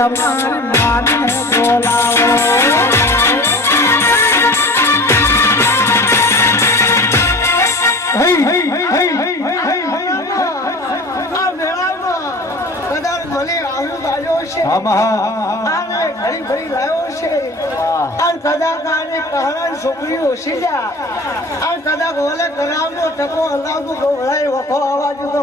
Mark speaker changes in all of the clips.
Speaker 1: કદાક માને બોલાવો છોકરીઓ સીધા આ કદાચ ઓલે કરાવનો ટકો હલાવતો ગોળાય વખો અવાજ તો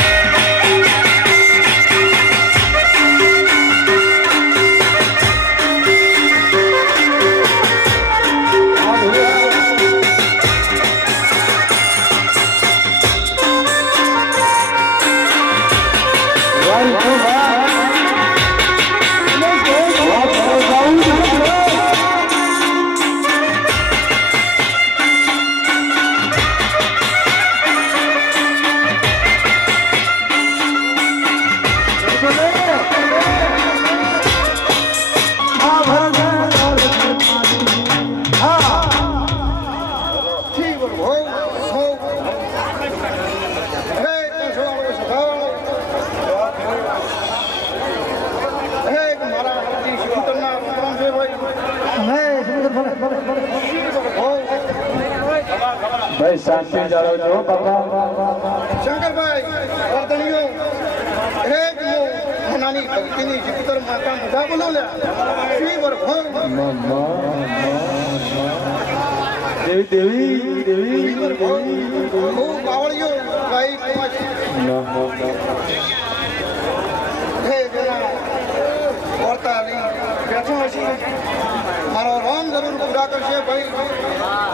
Speaker 1: મારો રોમ જરૂર પૂરા કરશે ભાઈ.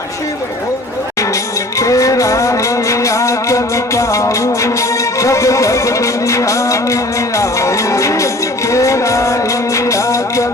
Speaker 2: શિવ પાઉ જબ જબ દુનિયા મેં તેરા ही आचल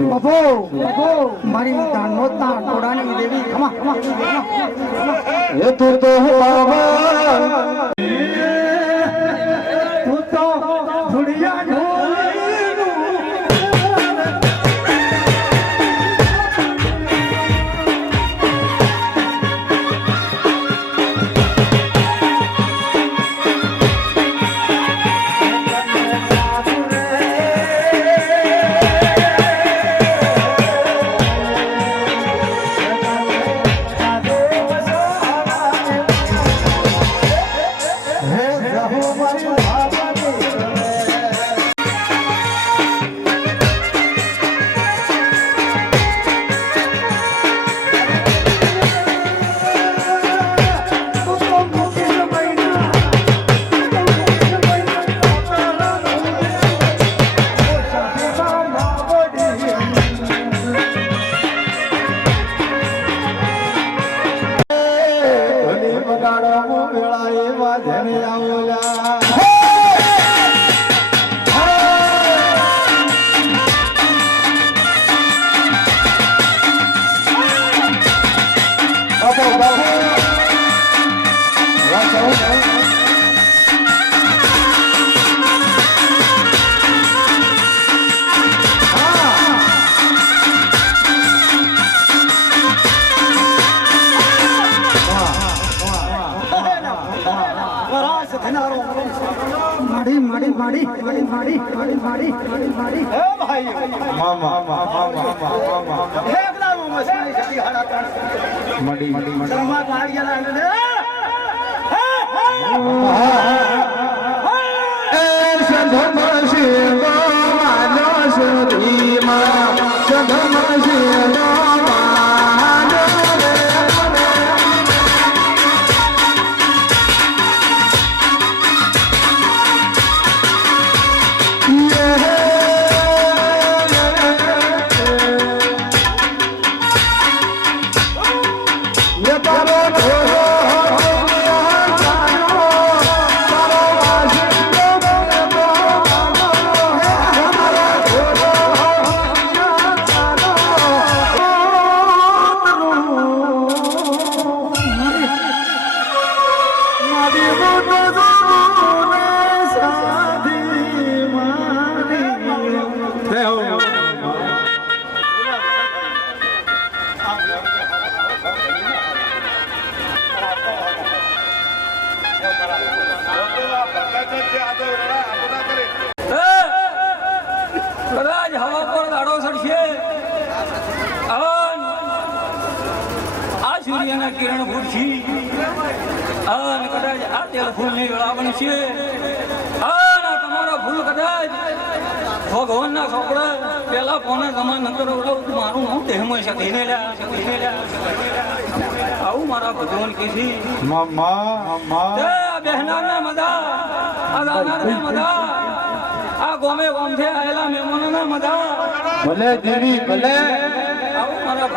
Speaker 3: પ્રભુ પ્રભુ મારી
Speaker 4: ધાનનો તાણ દેવી ખમા ખમા
Speaker 2: એ તું તો બાબા Baba. ಮಾಡಿ ಮಾಡಿ ಮಾಡಿ ಮಾಡಿ ಮಾಡಿ ಮಾಡಿ
Speaker 5: ಮಾಡಿ ಮಾಡಿ ಮಾಡಿ ಮಡಿ ಮಡಿ ಮಾಡಿ આ ગોમે ગોમથી આયેલા મહેમાનોને મજા
Speaker 2: ભલે દેવી ભલે.
Speaker 5: આવું મારા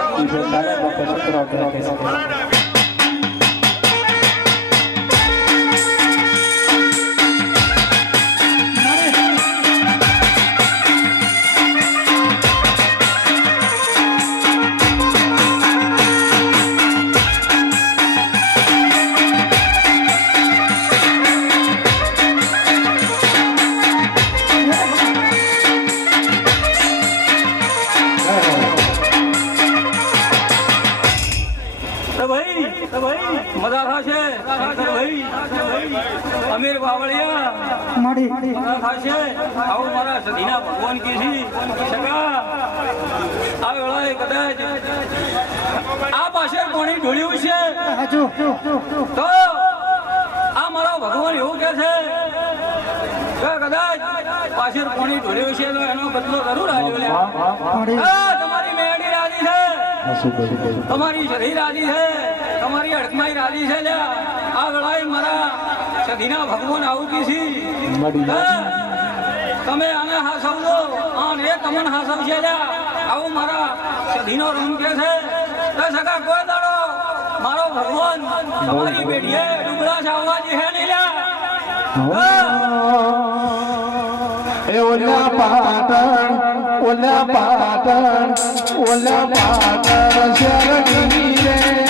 Speaker 5: પાણી ઢોળ્યું છે. તો આ મારા ભગવાન એવું કે છે કદાચ પાછળ પાણી ઢોળ્યું છે તો એનો બદલો જરૂર આવ્યો તમારી મેળી રાજી છે. તમારી શરીર રાજી છે. તમારી અડકમાઈ રાજી છે લ્યા. આ વેળાએ મારા સધીના ભગવાન આવું કી છી. તમે આને હાસવજો. આને એ તમને હાસવશે લ્યા. આવું મારા સધીનો રંગ કે છે. સગા કોઈ મારો ભગવાન, તમારી પેઢીએ ડુંગળા ચાવવા જે નહીં લ્યા.
Speaker 2: એ ઓલા પાટણ ઓલા પાટણ ઓલા પાટણ શરણી રે.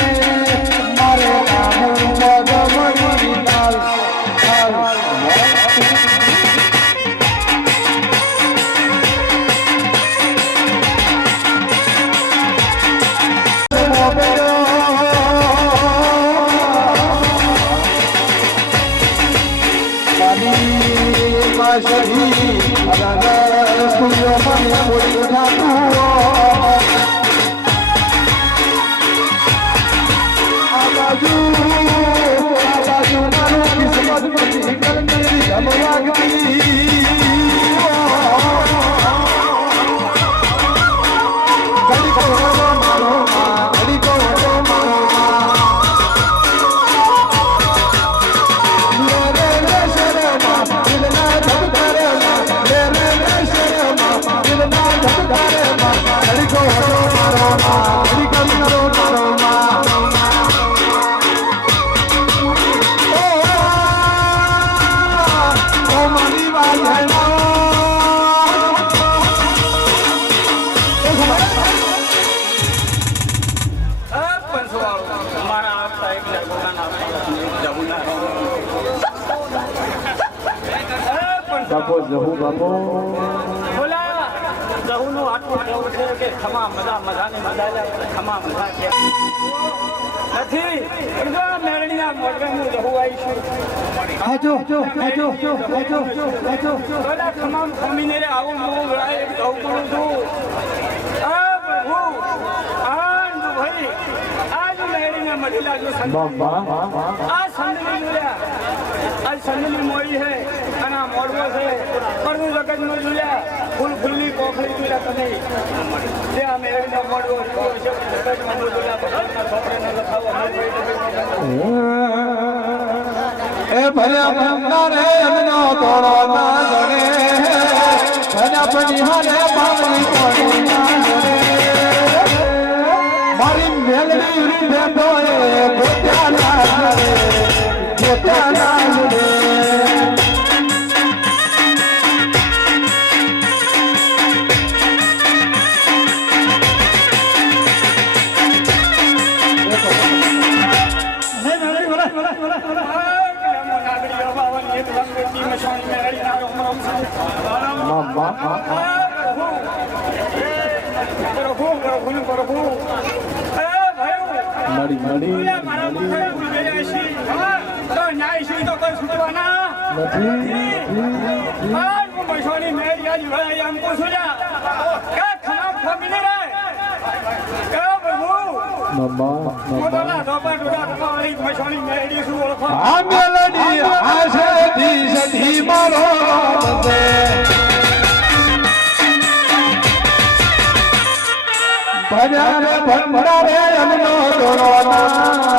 Speaker 2: બાપો જહુ બાપો
Speaker 5: બોલા, જહુનું આટલું કહેવું છે કે ખમા મજા મજા ને મજા ખમા મજા છે નથી. સમજો મેળણીના મોઢે હું આવીશું
Speaker 1: આજો આજો આજો આજો આજો
Speaker 5: બધા તમામ ખમીને રે આવું હું એક કહું કરું છું. આ પ્રભુ આનંદ ભાઈ આજ લહેરીને મળી લાજો સંત આ સંતની જોયા આ સંતની મોડી હે અને આ મોડવો છે. પરનું જગત નો જોયા ફૂલ ફૂલની કોખડી જોયા તમે. જે આ મેળવીને મોડવો છે જગતમાં નો જોયા
Speaker 2: એ ભર્યા ભંગારે એમનો તોડો ના જડે. ભર્યા પનિહારે બાવળી તોડી ના જડે. મારી મેલડી રૂપે તોય ગોત્યા ના જડે, ગોત્યા ના જડે. મળી મળી આ મેલડી આશે ધી સધી મારો બંદે ભંડારે રે ભંડા રે એમનો તોડો ના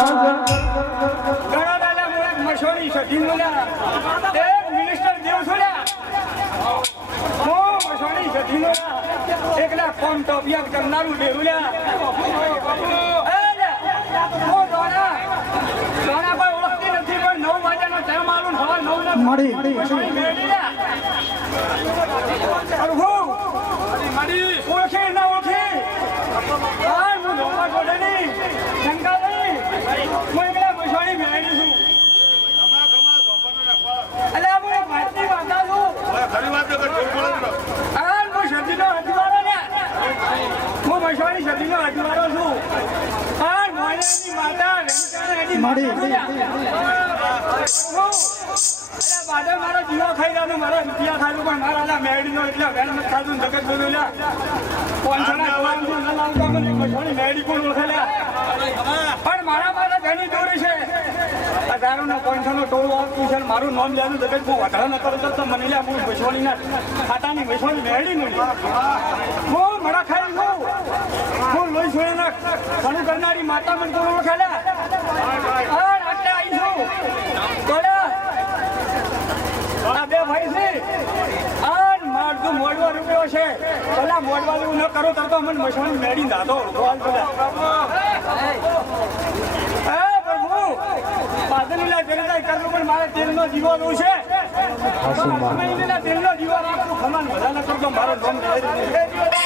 Speaker 5: એકલા કોમ અભિયાન કરનારું ડેરુલ્યા ને
Speaker 1: મળી
Speaker 5: પ્રભુ ઓળખે ના ઓળખે હા હું હું મસવાણી મેળવી છું અલ્યા હું એક વાતની માતા છું હા હું સતીનો અજવાળો ને હું અજવાળો છું હા મોયરાની માતા
Speaker 1: મળી
Speaker 5: બાદા મારો જીવો ખાઈ રહ્યો મારો રૂપિયા ખાધું, પણ મારા આલા મેડીનો એટલે વેલ મત ખાધું ને જગત બધું લ્યા. પાંચસોના જવાનું ન લાવતો મને કશોની મેડી કોણ ઓળખે પણ મારા મારા ઘણી દોરી છે. હજારોના પાંચસોનો ટોળું આવતું છે મારું નામ લેવાનું જગત બહુ વધારે ન કરતો તો મને લ્યા હું વૈશ્વણીના ખાતાની વૈશ્વણી મેળી નું હું મડા ખાઈ છું હું લોહી છોડીને ઘણું કરનારી માતા મને કોણ ઓળખે લ્યા. આવી છું આ બે ભાઈ છે આ મારતું મોડવા રૂપિયો છે. પેલા મોડવા ન કરો તરતો મને મસવાની મેળી દાદો ગોવાલ બધા. હે પ્રભુ પાદલીલા જનતા કરવું પણ મારે તેલનો દઉં છે. તેલનો દીવો રાખું ખમાન બધા ન કરતો મારો નામ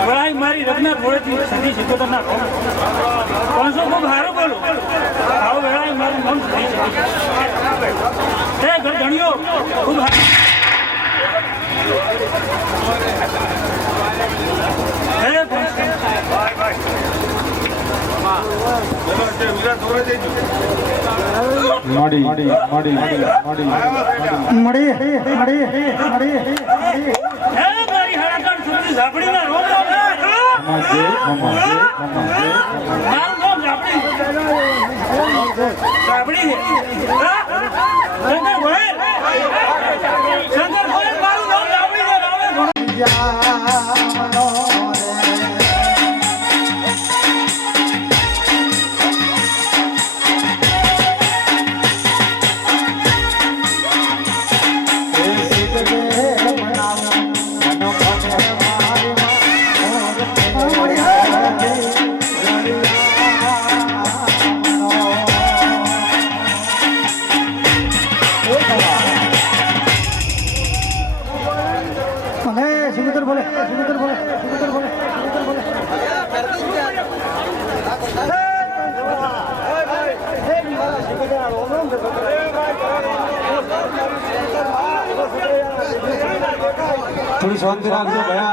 Speaker 5: વળાઈ મારી રત્ના થોડેથી સદી સિત્તોતર ના કહો પાંચસો ખૂબ હારો બોલો આવો વેળાઈ મારું નામ સદી હે ઘર ધણીઓ ખૂબ.
Speaker 2: મળી મળી મળી મળી
Speaker 1: મળી મળી મળી
Speaker 5: હે મારી હારાકણ સુધી ઝાપડીના રોમ
Speaker 2: મમાજે મમાજે મમાજે
Speaker 5: મારું નામ ઝાપડી. ઝાપડી? શંકર ગોયલ શંકર ગોયલ મારું નામ ઝાપડી છે રામે.
Speaker 2: थोड़ी शांति राखो भैया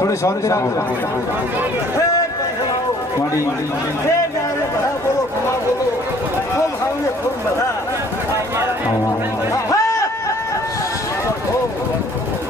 Speaker 2: थोड़ी शांति
Speaker 4: राखो माड़ी हाँ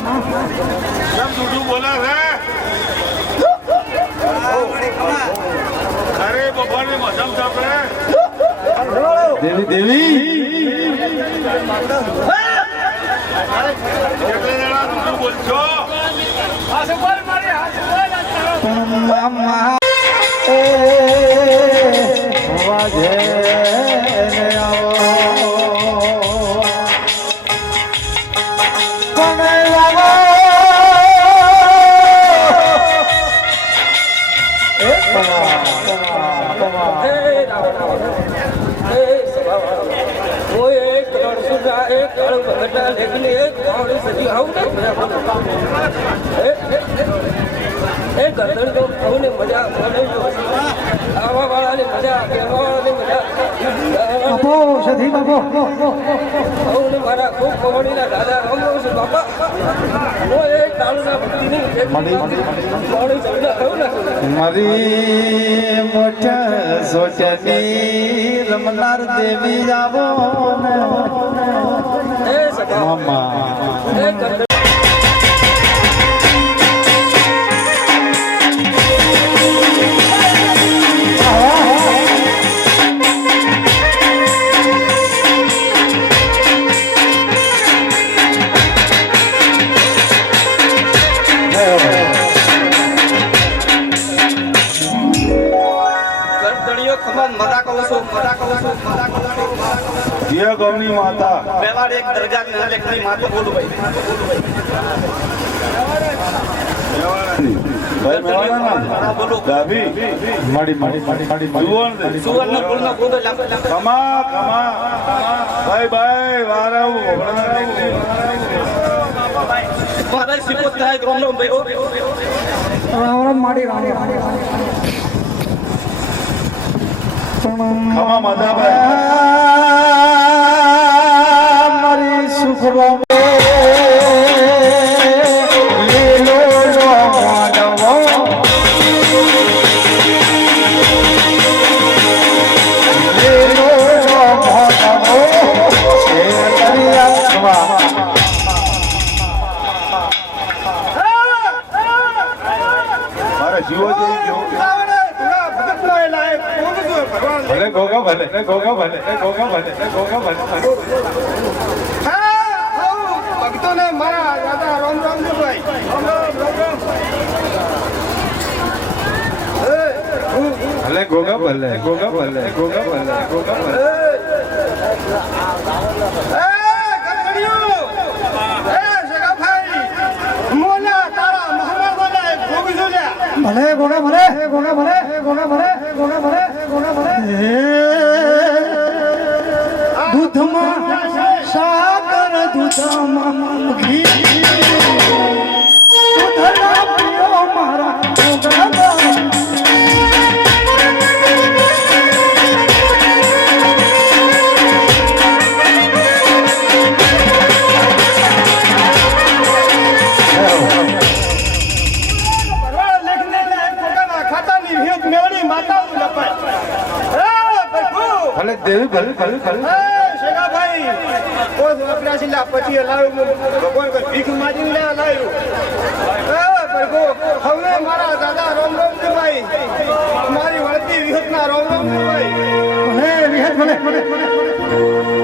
Speaker 6: કેમ જૂઠું બોલે છે અરે ભગવાનની મધમ સાંભળે
Speaker 2: દેવી દેવી
Speaker 6: કેટલે જણા જૂઠું બોલશો
Speaker 2: મામા
Speaker 5: એક આવું ને. એ તો સૌને મજા આવા વાળાની મજા કહેવા વાળાની મજા
Speaker 4: બાપો સધી બાપો.
Speaker 5: સૌને મારા ખૂબ કમાણીના દાદા. રામ છે બાપા. હું એ તાળુના ભક્તિની
Speaker 2: મળી, મળી, મળી.
Speaker 5: મોડી સમજા કહું ને.
Speaker 2: મારી મોટ સોચની રમનાર દેવી આવો ને. મામા
Speaker 5: હે ગૌની ગરદણીઓ માળે એક દરગાહ ને લેખની માથે બોલું
Speaker 6: ಮಾಡಿ ರಾಣಿ ರಾಣಿ
Speaker 2: ರಾಣಿ ગોગા ભલે ને ગોગા ભલે ને ગોગા ભલે ને ગોગા ભલે
Speaker 7: ભક્તોને મારા દાદા રામ રામ ભાઈ
Speaker 2: ભલે ગોગા ભલે ગોગા ભલે ગોગા ભલે ગોગા ભલે
Speaker 4: ભલે ગોણા ભલે ગોણા ભલે ગોણા ભલે ગોણા ભલે ગોણા ભલે દૂધમાં સાગર દૂધમાં ઘી. દૂધના પ્રિયો મારા ગોગા
Speaker 2: ભલે દેવી ભલે. ભલે ભલે.
Speaker 7: પછી હલાવ્યું ભીખ માજી ને હવે
Speaker 1: મારા દાદા રોમ રોમ
Speaker 2: ને મારી વળતી વિહત
Speaker 1: ના રોમ રોમ ભાઈ હે વિહત મને ભલે ભલે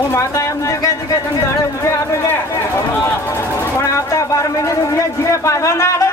Speaker 1: હું માતા એમ નથી કહેતી કે તમે દાડે ઉઠે લે. પણ આવતા બાર મહિને રૂપિયા જીવે પાછા ના આવે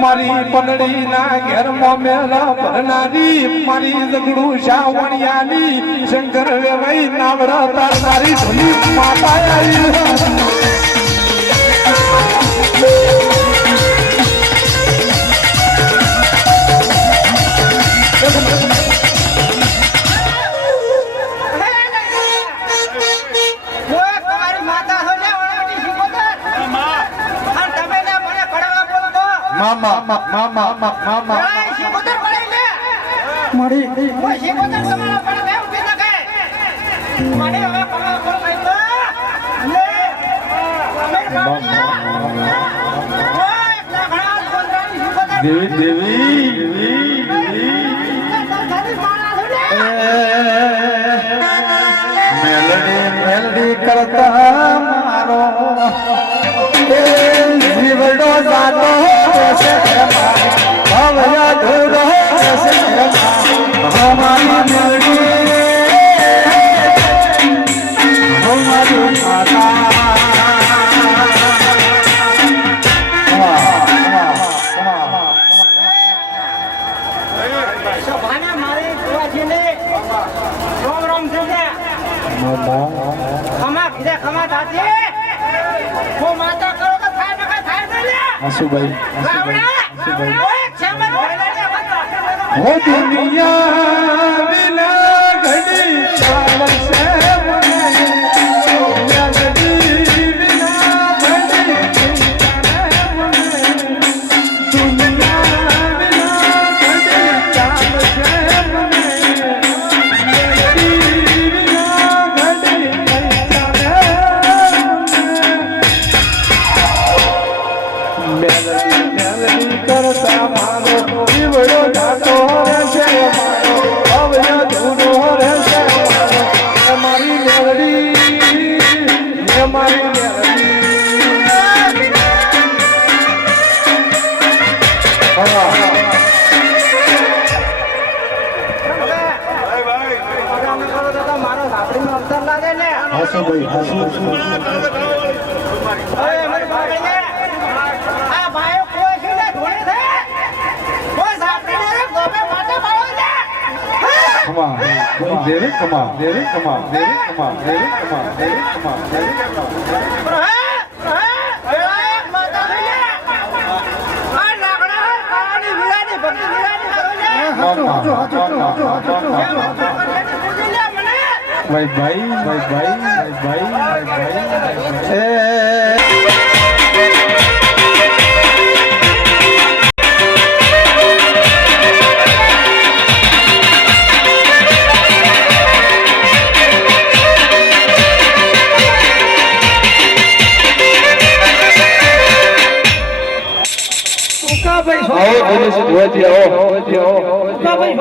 Speaker 1: મારી
Speaker 2: પંડળી ના ઘેર મેલા ભરનારી મારી જગડું શંકર વેવાઈ નાવડા તારનારી માતા આવી.
Speaker 1: કાઢ્યા. ઓય, લાકડા ગોંડરાની સિકોતર.
Speaker 2: દેવી દેવી
Speaker 1: માળા લે.
Speaker 2: મેલડી મેલડી કરતા મારો. જીવડો જાતો અમારી મેલડી
Speaker 1: આશુભાઈ આશુભાઈ બધા.
Speaker 2: હો દુનિયા વિના ઘડી ચાલશે
Speaker 1: આ લાકડા કાળાની વીરાની ભક્તિ વીરાની કરો છે.
Speaker 2: મામા મામા
Speaker 1: પૂછી લે મને
Speaker 2: ભાઈ ભાઈ ભાઈ ભાઈ ભાઈ ભાઈ ભાઈ આવો ધોવાજી આવો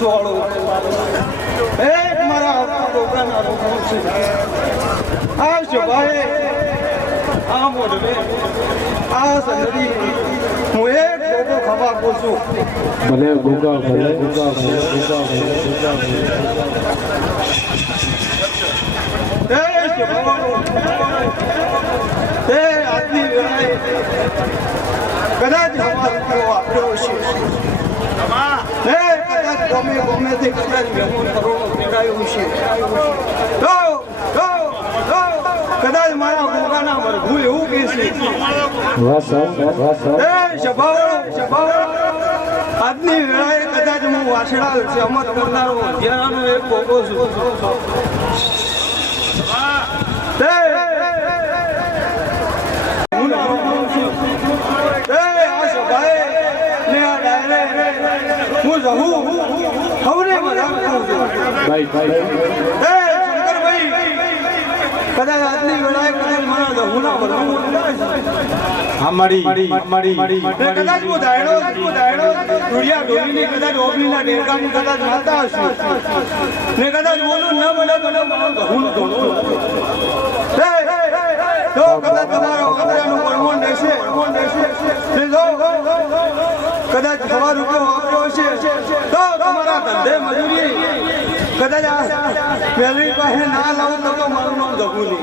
Speaker 7: વાળો એ મારા છોકરાના રોગો છે આવજો ભાઈ. આ મોઢવે આ સંદડી હું એક ગોગો ખવા છું
Speaker 2: ભલે ગોગા ભલે ગોગા ભલે ગોગા ભલે ગોગા ભલે
Speaker 7: એ શિવાળો એ આજની વેળાએ કદાચ હવા આપ્યો છે એ કદાચ ગમે ગમેથી કદાચ મહેમાન કરોડો ભેગાયું છે કદાચ મારા ગોગાના વરઘુ એવું કહે છે આજની વેળાએ કદાચ હું વાસણા સહમત કરનારો જેનાનો એક ગોગો છું છું. હું રહું સૌને
Speaker 2: ભાઈ ભાઈ.
Speaker 7: એ શંકરભાઈ કદાચ આજની વેળાએ કદાચ મારા દહુના વરઘુ
Speaker 2: અમારી અમારી
Speaker 7: ને કદાચ હું દાયડો હું દાયડો દુનિયા ડોલીની કદાચ ઓબલીના ડેરકાની કદાચ નાતા હશું. ને કદાચ બોલું ન બોલે તો ન હે, તો કદાચ તમારો કચરાનું પરમોન રહેશે પરમોન રહેશે. ને જો કદાચ સવા રૂપિયો વાપર્યો હશે, તો તમારા ધંધે મજૂરી. કદાચ આ વેલરી પાસે ના લાવો તો મારું નામ જગુલી.